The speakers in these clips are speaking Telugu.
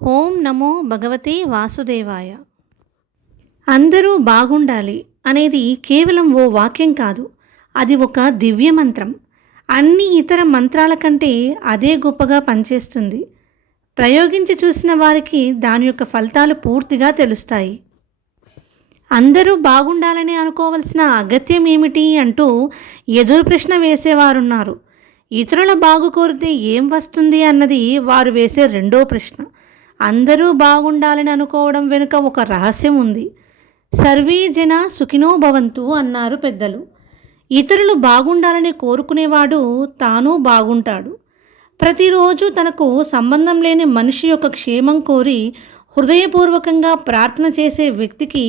ఓం నమో భగవతే వాసుదేవాయ. అందరూ బాగుండాలి అనేది కేవలం ఓ వాక్యం కాదు, అది ఒక దివ్య మంత్రం. అన్ని ఇతర మంత్రాల కంటే అదే గొప్పగా పనిచేస్తుంది. ప్రయోగించి చూసిన వారికి దాని యొక్క ఫలితాలు పూర్తిగా తెలుస్తాయి. అందరూ బాగుండాలని అనుకోవలసిన అగత్యం ఏమిటి అంటూ ఎదురు ప్రశ్న వేసేవారున్నారు. ఇతరుల బాగు కోరితే ఏం వస్తుంది అన్నది వారు వేసే రెండో ప్రశ్న. అందరూ బాగుండాలని అనుకోవడం వెనుక ఒక రహస్యం ఉంది. సర్వే జన సుఖినో భవంతు అన్నారు పెద్దలు. ఇతరులు బాగుండాలని కోరుకునేవాడు తాను బాగుంటాడు. ప్రతిరోజు తనకు సంబంధం లేని మనిషి యొక్క క్షేమం కోరి హృదయపూర్వకంగా ప్రార్థన చేసే వ్యక్తికి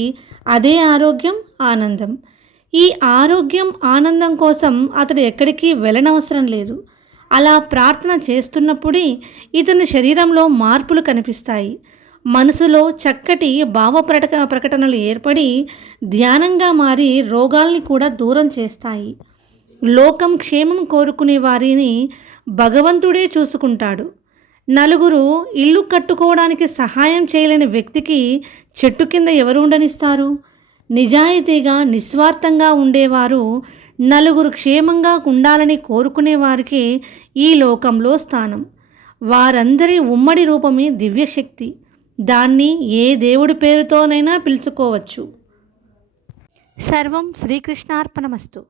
అదే ఆరోగ్యం, ఆనందం. ఈ ఆరోగ్యం, ఆనందం కోసం అతడు ఎక్కడికి వెళ్ళనవసరం లేదు. అలా ప్రార్థన చేస్తున్నప్పుడే ఇతని శరీరంలో మార్పులు కనిపిస్తాయి. మనసులో చక్కటి ప్రకటనలు ఏర్పడి ధ్యానంగా మారి రోగాల్ని కూడా దూరం చేస్తాయి. లోకం క్షేమం కోరుకునే వారిని భగవంతుడే చూసుకుంటాడు. నలుగురు ఇల్లు కట్టుకోవడానికి సహాయం చేయలేని వ్యక్తికి చెట్టు కింద ఎవరు ఉండనిస్తారు? నిజాయితీగా, నిస్వార్థంగా ఉండేవారు, నలుగురు క్షేమంగా ఉండాలని కోరుకునే వారికే ఈ లోకంలో స్థానం. వారందరి ఉమ్మడి రూపమే దివ్యశక్తి. దాన్ని ఏ దేవుడి పేరుతోనైనా పిలుచుకోవచ్చు. సర్వం శ్రీకృష్ణార్పణమస్తు.